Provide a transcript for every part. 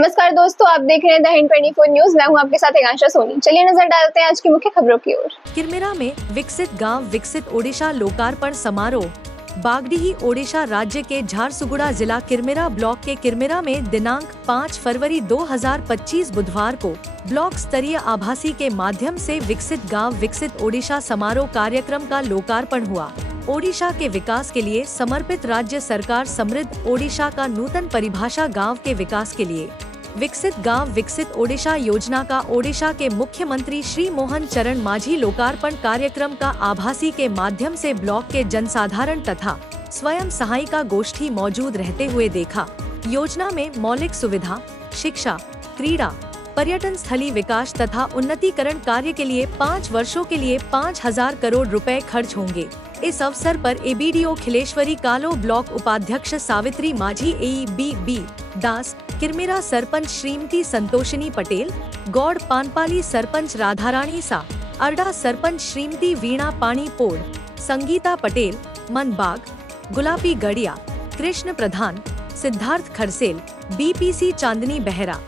नमस्कार दोस्तों, आप देख रहे हैं द हिंद 24 न्यूज। मैं हूं आपके साथ आकांक्षा सोनी। चलिए नजर डालते हैं आज की मुख्य खबरों की ओर। किरमिरा में विकसित गांव विकसित ओडिशा लोकार्पण समारोह। बागडीही ओडिशा राज्य के झारसुगुड़ा जिला किरमिरा ब्लॉक के किरमिरा में दिनांक 5 फरवरी 2025 बुधवार को ब्लॉक स्तरीय आभासी के माध्यम से विकसित गांव विकसित ओडिशा समारोह कार्यक्रम का लोकार्पण हुआ। ओडिशा के विकास के लिए समर्पित राज्य सरकार समृद्ध ओडिशा का नूतन परिभाषा गांव के विकास के लिए विकसित गांव विकसित ओडिशा योजना का ओडिशा के मुख्यमंत्री श्री मोहन चरण मांझी लोकार्पण कार्यक्रम का आभासी के माध्यम से ब्लॉक के जनसाधारण तथा स्वयं सहायिका गोष्ठी मौजूद रहते हुए देखा। योजना में मौलिक सुविधा, शिक्षा, क्रीड़ा, पर्यटन स्थलीय विकास तथा उन्नतीकरण कार्य के लिए 5 वर्षों के लिए 5,000 करोड़ रुपए खर्च होंगे। इस अवसर पर एबीडीओ खिलेश्वरी कालो, ब्लॉक उपाध्यक्ष सावित्री माझी, AEB दास, किरमिरा सरपंच श्रीमती संतोषिनी पटेल, गौड़ पानपाली सरपंच राधारानी सा, अरडा सरपंच श्रीमती वीणा पानी पोड़, संगीता पटेल, मनबाग, गुलाबी गड़िया, कृष्ण प्रधान, सिद्धार्थ खरसेल, BPC चांदनी बेहरा,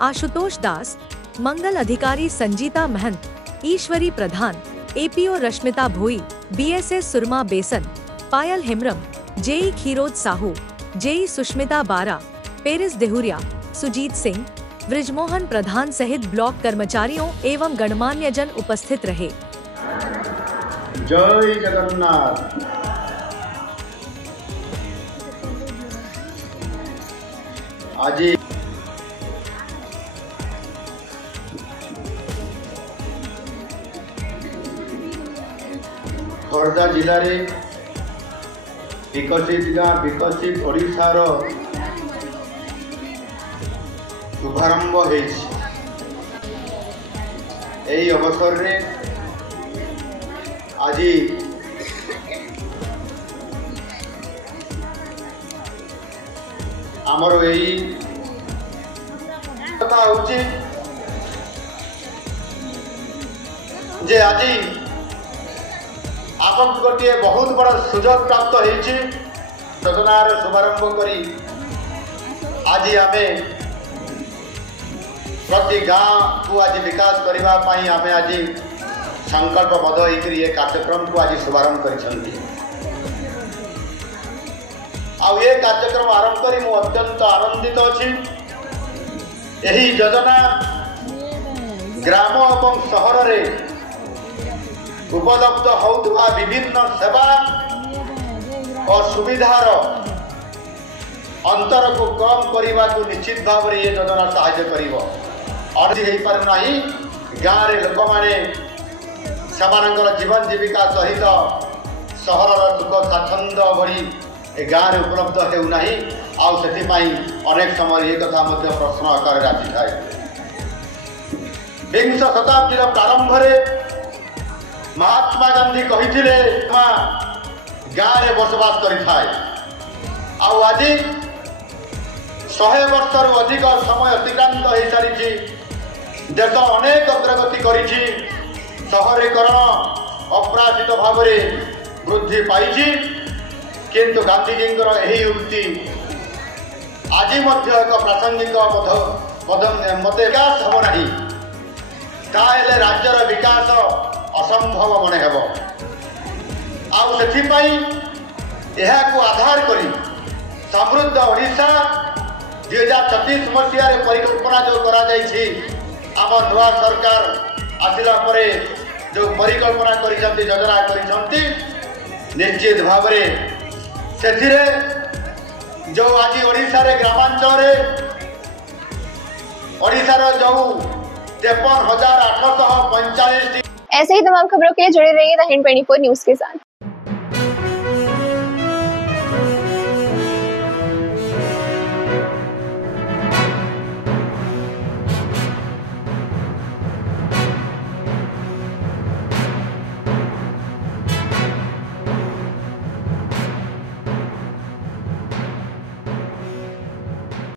आशुतोष दास, मंगल अधिकारी संजीता महंत, ईश्वरी प्रधान, APO रश्मिता भोई, BSS सुरमा बेसन, पायल हिमरम, JE खीरोद साहू, JE सुष्मिता बारा, पेरिस देहुरिया, सुजीत सिंह, ब्रिजमोहन प्रधान सहित ब्लॉक कर्मचारियों एवं गणमान्य जन उपस्थित रहे। जय जगन्नाथ। आज खोर्धा जिले में विकसित गाँ विकसित ओडिशार शुभारंभ यही अवसर रे आज आमर यही कथा होची जे आज आपको गोटे बहुत बड़ा सुजोग प्राप्त होती योजनार शुभारंभ करी आज आम प्रति गाँ को आज विकास करने आम आज संकल्पबद्ध होकर ये कार्यक्रम को आज शुभारंभ कर कार्यक्रम आरंभ कर अत्यंत आनंदित अच्छी। यही योजना ग्राम और सहर में उपलब्ध होता विभिन्न सेवा और सुविधार अंतर को कम करने को निश्चित भाव में ये योजना साहाय्य करिवो। पारुना गाँव रे लोक माने सेमानंकर जीवन जीविका सहित सहरर सुख स्वाच्छंद भरी गाँव में उपलब्ध होना अनेक समय ये कथा प्रश्न आकार आसी थाए। विंश शताब्दी प्रारंभ में महात्मा गांधी कही गाँव में बसवास कर आज 100 वर्ष अधिक समय अतिक्रांत हो सारी देश अनेक अग्रगति करिछि। शहरीकरण अपराजित भाव में वृद्धि पाई किंतु गांधीजी यही उक्ति आज एक प्रासंगिक मते विकास हम नहीं ताहेले राज्यर विकास असंभव मन हेब। को आधार करी समृद्ध ओडिशा 2036 मसीह परिकल्पना जो करा जाइछि आम नुआ सरकार आसिला परे जो परिकल्पना करिसंती योजना करिसंती निश्चित भाव से जो आज ओडिशा रे ग्रामांचल ओडिशा जो 53,845 ऐसे ही तमाम खबरों के लिए जुड़े रहिए द हिंद 24 न्यूज के साथ।